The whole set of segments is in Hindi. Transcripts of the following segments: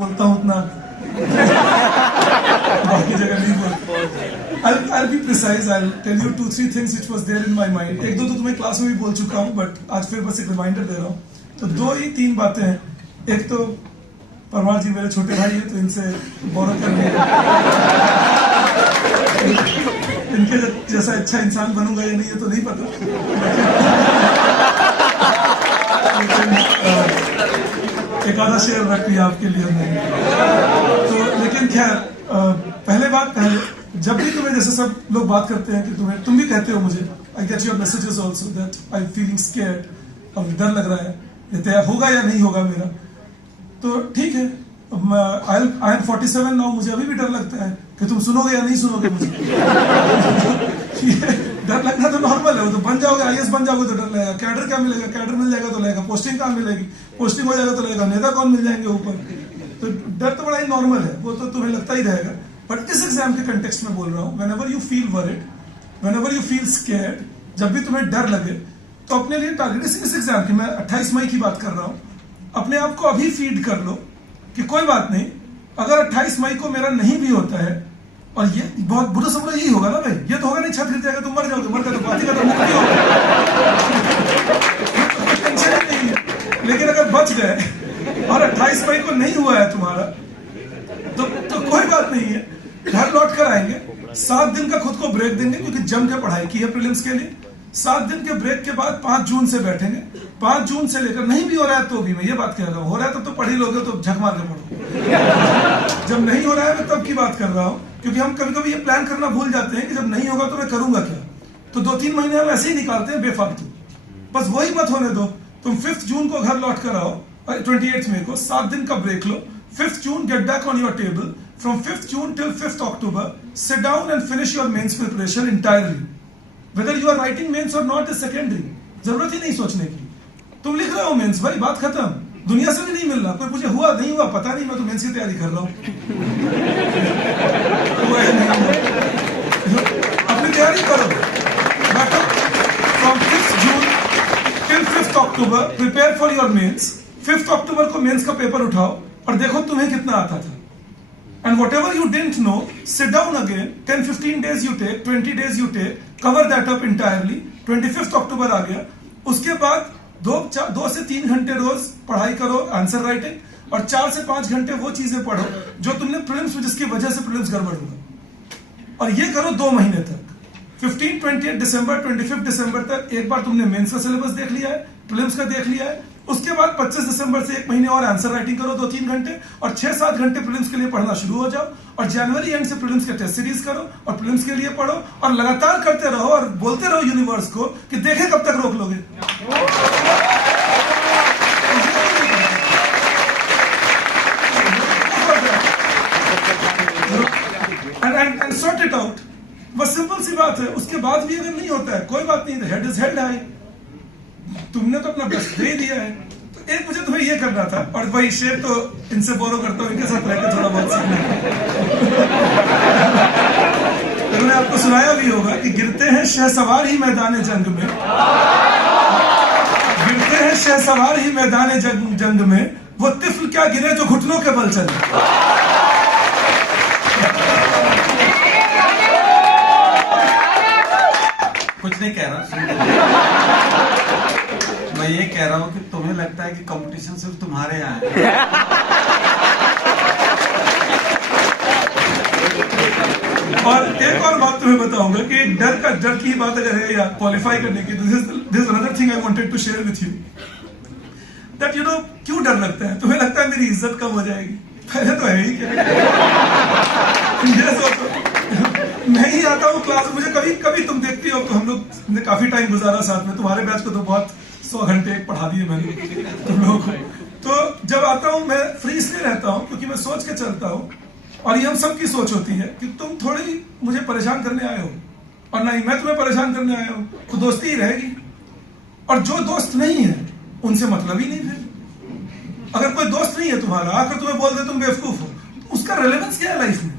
बोलता हूँ उतना बाकी जगह नहीं बोलता। I'll be precise. I'll tell you 2-3 things which was there in my mind. एक दो तो तुम्हें क्लास में भी बोल चुका हूँ, बट आज फिर बस एक रिमाइंडर दे रहा हूँ। तो 2 ही 3 बातें हैं। एक तो परमार जी मेरे छोटे भाई हैं, तो इनसे बोरो करने इनके जैसा अच्छा इंसान बनूंगा या नहीं ये तो नहीं पता, लेकिन एक आधा शेयर रख लिया आपके लिए नहीं। तो लेकिन खैर पहले जब भी तुम्हें जैसे सब लोग बात करते हैं कि तुम भी कहते हो मुझे, I get your messages also that I feeling scared, अब डर लग रहा है ये तय होगा या नहीं होगा मेरा। तो ठीक है, आई एम 47 नाउ, मुझे अभी भी डर लगता है कि तुम सुनोगे या नहीं सुनोगे मुझे। डर लगना तो नॉर्मल है, वो तो बन जाओगे, IAS बन जाओगे तो डर लगेगा, कैडर क्या मिलेगा, कैडर मिल जाएगा तो लगेगा, पोस्टिंग कहाँ मिलेगी, पोस्टिंग हो जाएगा तो लगेगा नेता कौन मिल जाएंगे ऊपर। तो डर तो बड़ा ही नॉर्मल है, वो तो तुम्हें लगता ही रहेगा। बट इस एग्जाम के कंटेक्स्ट में बोल रहा हूँ, whenever you feel worried, whenever you feel scared, जब भी तुम्हें डर लगे तो अपने लिए टारगेट इस एग्जाम की, मैं 28 मई की बात कर रहा हूँ, अपने आप को अभी फीड कर लो कि कोई बात नहीं, अगर 28 मई को मेरा नहीं भी होता है, और ये बहुत बुरा सब्र यही होगा ना भाई, ये तो होगा नहीं छत गिर जाएगा तुम मर जाओगे, मर गए तो बात ही खत्म, मुक्ति होगा, टेंशन ही नहीं है। लेकिन अगर बच गए और 28 मई को नहीं हुआ है तुम्हारा, तो कोई बात नहीं है, घर लौट कर आएंगे, 7 दिन का खुद को ब्रेक देंगे, क्योंकि जम के पढ़ाई की है प्रीलिम्स के लिए। 7 दिन के ब्रेक के बाद 5 जून से बैठेंगे। 5 जून से लेकर, नहीं भी हो रहा है तो भी मैं ये बात कह रहा हूँ, हो रहा है तो पढ़ ही लोगे, तो झक मार के पढ़ो। जब नहीं हो रहा है मैं तब की बात कर रहा हूँ, क्योंकि हम कभी कभी ये प्लान करना भूल जाते हैं कि जब नहीं होगा तो मैं करूंगा क्या। तो 2-3 महीने हम ऐसे ही निकालते हैं बेफालतू, बस वही मत होने दो। तुम 5 जून को घर लौट कर आओ, 28 मई को 7 दिन का break low, 5th June get back on your table. From 5th June till 5th October, sit down and finish your mains preparation entirely. Whether you are writing mains or not is secondary. जरूरत ही नहीं सोचने की, तुम लिख रहे हो मेंस, भाई बात खत्म। दुनिया से भी नहीं मिल रहा, कोई पूछे हुआ नहीं हुआ पता नहीं, मैं तो मेंस की तैयारी कर रहा हूँ। अपनी तैयारी करो, बैठो। From 5th June till 5th October, prepare for your mains. 5th October को मेंस का पेपर उठाओ और देखो तुम्हें कितना आता था। And whatever you didn't know, sit down again. 10-15 days you take, 20 days you take, cover that up entirely. 25th October आ गया, उसके बाद 2 से 3 घंटे रोज पढ़ाई करो, आंसर राइटिंग, और 4 से 5 घंटे वो चीजें पढ़ो जो तुमने प्रीलिम्स में, जिसकी वजह से प्रीलिम्स गड़बड़ हुआ, और ये करो 2 महीने तक। 15, 28 दिसंबर, 25 दिसंबर तक एक बार तुमने मेंस का सिलेबस देख लिया है, प्रीलिम्स का देख लिया है। उसके बाद 25 दिसंबर से 1 महीने और आंसर राइटिंग करो 2-3 घंटे, और 6-7 घंटे प्रीलिम्स के लिए पढ़ना शुरू हो जाओ, और जनवरी एंड से प्रीलिम्स के टेस्ट सीरीज करो और प्रीलिम्स के लिए पढ़ो, और लगातार करते रहो और बोलते रहो यूनिवर्स को कि देखें कब तक रोक लोगे। एंड सॉर्ट इट आउट, बस सिंपल सी बात है। उसके बाद भी अगर नहीं होता है कोई बात नहीं, हेड इज हेड हाई, तुमने तो अपना बेस्ट दे दिया है। तो एक मुझे तुम्हें ये करना था, और वही शेर तो इनसे बोरो करता हूँ, इनके साथ रहकर थोड़ा बहुत सीखना है। मैंने आपको सुनाया भी होगा कि गिरते हैं शहसवार ही मैदान जंग में, गिरते हैं शहसवार ही मैदान जंग में, वो तिफल क्या गिरे जो घुटनों के बल चले। कुछ नहीं कह रहा, मैं ये कह रहा हूँ कि तुम्हें लगता है कि कंपटीशन सिर्फ तुम्हारे यहाँ है। और एक और बात तुम्हें बताऊंगा कि डर की बात अगर है या क्वालिफाई करने की, this another thing I wanted to share with you, that you know क्यों डर लगता है। तुम्हें लगता है मेरी इज्जत कम हो जाएगी, पहले तो है ही क्या। मैं ही आता हूँ क्लास, मुझे कभी कभी तुम देखती हो, तो हम लोग ने काफी टाइम गुजारा साथ में, तुम्हारे बैच को तो बहुत 100 घंटे पढ़ा दिए मैंने तुम लोगों को। तो जब आता हूँ मैं फ्री इसलिए रहता हूँ क्योंकि मैं सोच के चलता हूँ, और ये हम सबकी सोच होती है कि तुम थोड़ी मुझे परेशान करने आए हो, और नहीं मैं तुम्हें परेशान करने आया हूँ, तो दोस्ती ही रहेगी। और जो दोस्त नहीं है उनसे मतलब ही नहीं। फिर अगर कोई दोस्त नहीं है तुम्हारा, आकर तुम्हें बोल दे तुम बेवकूफ हो, उसका रेलेवेंस क्या है लाइफ में?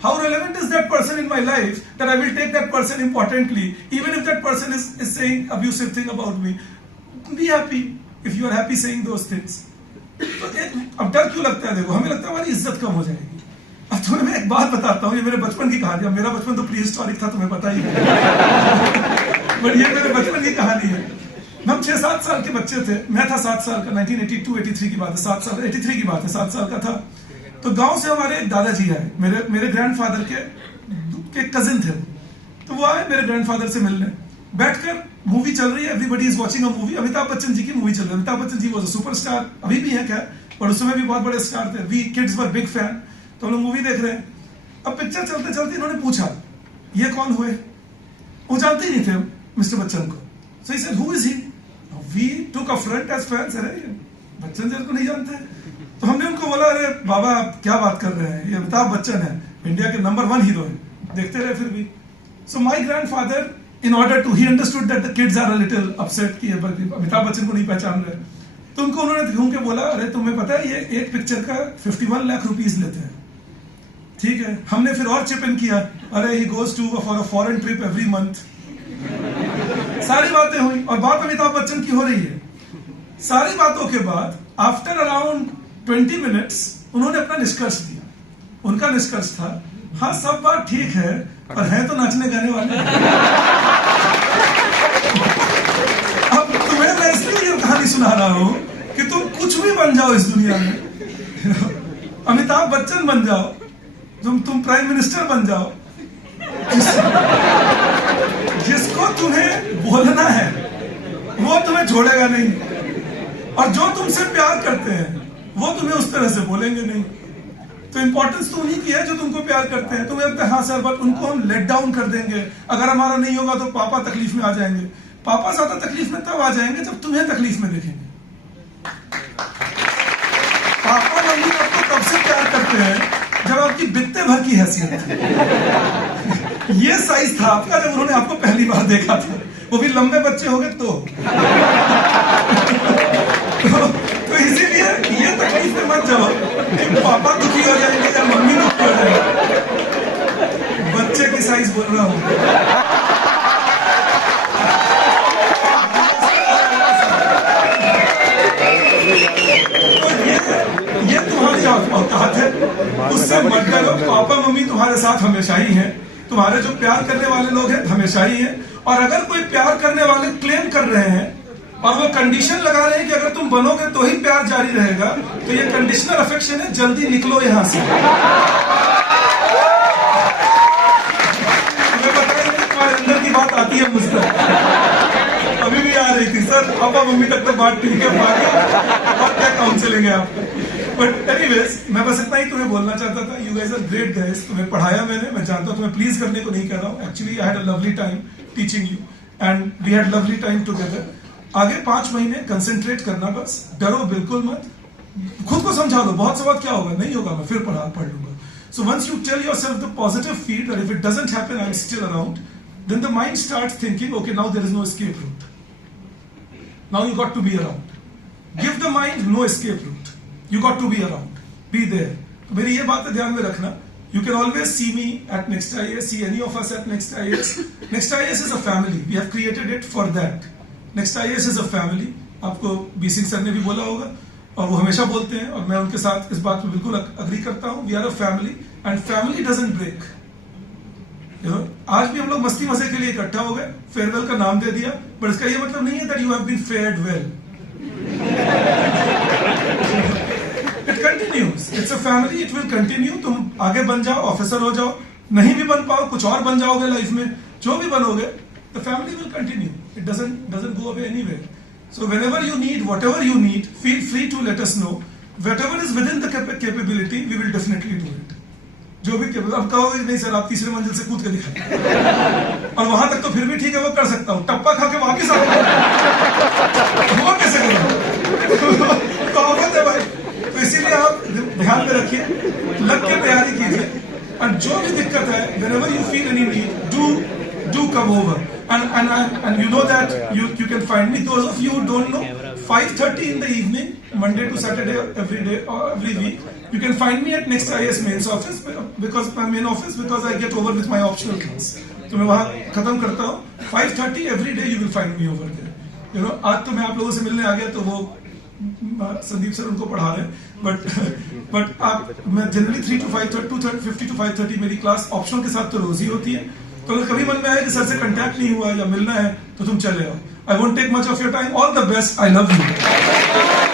How relevant is that person in my life that I will take that person importantly, even if that person is saying abusive thing about me? Be happy if you are happy saying those things. तो अब डर क्यों लगता है? देखो, हमें लगता है हमारी इज्जत कम हो जाएगी। अब तुम्हें मैं एक बात बताता हूँ, ये मेरे बचपन की कहानी है। मेरा बचपन तो प्री हिस्टोरिक था, तुम्हें पता ही है। बट ये मेरे बचपन की कहानी है। हम 6-7 साल के बच्चे थे, मैं था 7 साल का, 1982-83 की बात है, 7 साल 83 की बात है, 7 साल का था। तो गांव से हमारे एक दादाजी आए, मेरे ग्रैंडफादर के कजिन थे। तो वो आए मेरे ग्रैंडफादर से मिलने, बैठकर मूवी चल रही है, everybody is watching a movie, Amitabh Bachchan ji की मूवी चल रही है। Amitabh Bachchan ji was a superstar, अभी भी है क्या, और उस समय भी बहुत बड़े स्टार थे। We kids were big fan. तो हम लोग मूवी देख रहे हैं। अब पिक्चर चलते चलते इन्होंने पूछा, ये कौन हुए? वो जानते ही नहीं थे मिस्टर बच्चन को। So he said, who is he? We took a front as fans. अरे बच्चन जी को नहीं जानते? तो हमने उनको बोला, अरे बाबा आप क्या बात कर रहे हैं, ये अमिताभ बच्चन है, इंडिया के नंबर 1 हीरो है। देखते रहे फिर भी। So my grandfather, in order to, he understood that the kids are a little upset कि अमिताभ बच्चन को नहीं पहचान रहे। तो उनको उन्होंने घूम के बोला, अरे तुम्हें पता है ये एक पिक्चर का 51 लाख रुपीस लेते हैं, ठीक है? हमने फिर और चिप इन किया, अरे he goes to for a foreign trip every month। सारी बातें हुई और बात अमिताभ बच्चन की हो रही है। सारी बातों के बाद आफ्टर अराउंड 20 मिनट्स उन्होंने अपना निष्कर्ष दिया। उनका निष्कर्ष था, हाँ सब बात ठीक है, पर है तो नाचने गाने वाले। अब तुम्हें मैं इसलिए ये कहानी सुना रहा हूं कि तुम कुछ भी बन जाओ इस दुनिया में, अमिताभ बच्चन बन जाओ, तुम प्राइम मिनिस्टर बन जाओ, जिसको तुम्हें बोलना है वो तुम्हें छोड़ेगा नहीं, और जो तुमसे प्यार करते हैं वो तुम्हें उस तरह से बोलेंगे नहीं। तो इंपॉर्टेंस तो उन्हीं की है जो तुमको प्यार करते हैं। तुम्हें लगता है हाँ सर, बट उनको हम लेट डाउन कर देंगे, अगर हमारा नहीं होगा तो पापा तकलीफ में आ जाएंगे। पापा ज्यादा तकलीफ में तब आ जाएंगे जब तुम्हें तकलीफ में देखेंगे। पापा मम्मी आपको तब से प्यार करते हैं जब आपकी बित्ते भर की हैसियत थी। ये साइज था आपका जब उन्होंने आपको पहली बार देखा था, वो भी लंबे बच्चे हो गए तो इसीलिए ये तकलीफ में मत जाओ कि पापा दुखी हो जाएंगे या मम्मी दुखी हो जाएंगे। बच्चे की साइज बोल रहा हूं। तो ये तुम्हारी औकात है, उससे मत डरो। पापा मम्मी तुम्हारे साथ हमेशा ही हैं, तुम्हारे जो प्यार करने वाले लोग हैं हमेशा ही हैं। और अगर कोई प्यार करने वाले क्लेम कर रहे हैं और वो कंडीशन लगा रहे हैं कि अगर तुम बनोगे तो ही प्यार जारी रहेगा, तो ये कंडीशनल अफेक्शन है, जल्दी निकलो यहां से। तुम्हें बताएंगे तुम्हारे अंदर की बात आती है मुझ तक, अभी भी आ रही थी, सर पापा मम्मी तक तो बात ठीक है, और क्या काउंसलिंग है आपको। बट एनीवेज, मैं बस इतना ही तुम्हें बोलना चाहता था। You guys are great guys, तुम्हें पढ़ाया मैंने, मैं जानता हूं तुम्हें प्लीज करने को नहीं कह रहा हूं। Actually I had a lovely time teaching you and we had lovely time together. आगे 5 महीने कंसेंट्रेट करना, बस डरो बिल्कुल मत, खुद को समझा लो। बहुत से बात क्या होगा, नहीं होगा, मैं फिर पढ़ लूंगा। So once you tell yourself the positive feed that if it doesn't happen I am still around, then the mind starts thinking okay now there is no escape route, now you got to be around. Give the mind no escape route, you got to be around, be there. तो मेरी ये बात ध्यान में रखना। You can always see me at Next IAS, see any of us at Next IAS. Next IAS is a family. We have created it for that. Next IAS is a family. आपको बी सिंह सर ने भी बोला होगा और वो हमेशा बोलते हैं, और मैं उनके साथ इस बात पे बिल्कुल अग्री करता हूँ। We are a family and family doesn't break. आज भी हम लोग मस्ती मजे के लिए इकट्ठा हो गए, फेयरवेल का नाम दे दिया, पर इसका ये मतलब नहीं है that you have been fared well. It continues. It's a family. It will continue. तुम आगे बन जाओ, ऑफिसर हो जाओ, नहीं भी बन पाओ, कुछ और बन जाओगे लाइफ में, जो भी बनोगे, the family will continue. It doesn't go away anywhere. So whenever you need, whatever you need, feel free to let us know. Whatever is within the capability, we will definitely do it. जो भी अब कहोगे नहीं सर आप तीसरे मंजिल से कूद के दिखाए, और वहां तक तो फिर भी ठीक है, वो कर सकता हूँ, टप्पा खा के वापिस आ वो कैसे करूँ? तो आफत है भाई। तो इसीलिए आप ध्यान में रखिए, लग के तैयारी कीजिए, और जो भी दिक्कत है, whenever you feel any need, do come over, and you know that you can find me. Those of you who don't know, 5:30 in the evening, Monday to Saturday, every day or every week, you can find me at Next IAS main office, because my main office, because I get over with my optional class. तो मैं वहाँ खत्म करता हूँ 5:30 every day. You will find me over there. आज तो मैं आप लोगों से मिलने आ गया, तो वो संदीप सर उनको पढ़ा रहे हैं, बट आप मैं जनरली 3 to 5:30 2:50 to 5:30 मेरी क्लास ऑप्शनल के साथ तो रोज ही होती है। तो अगर कभी मन में आए कि सर से कांटेक्ट नहीं हुआ या मिलना है तो तुम चले आओ। I won't take much of your time. All the best. I love you.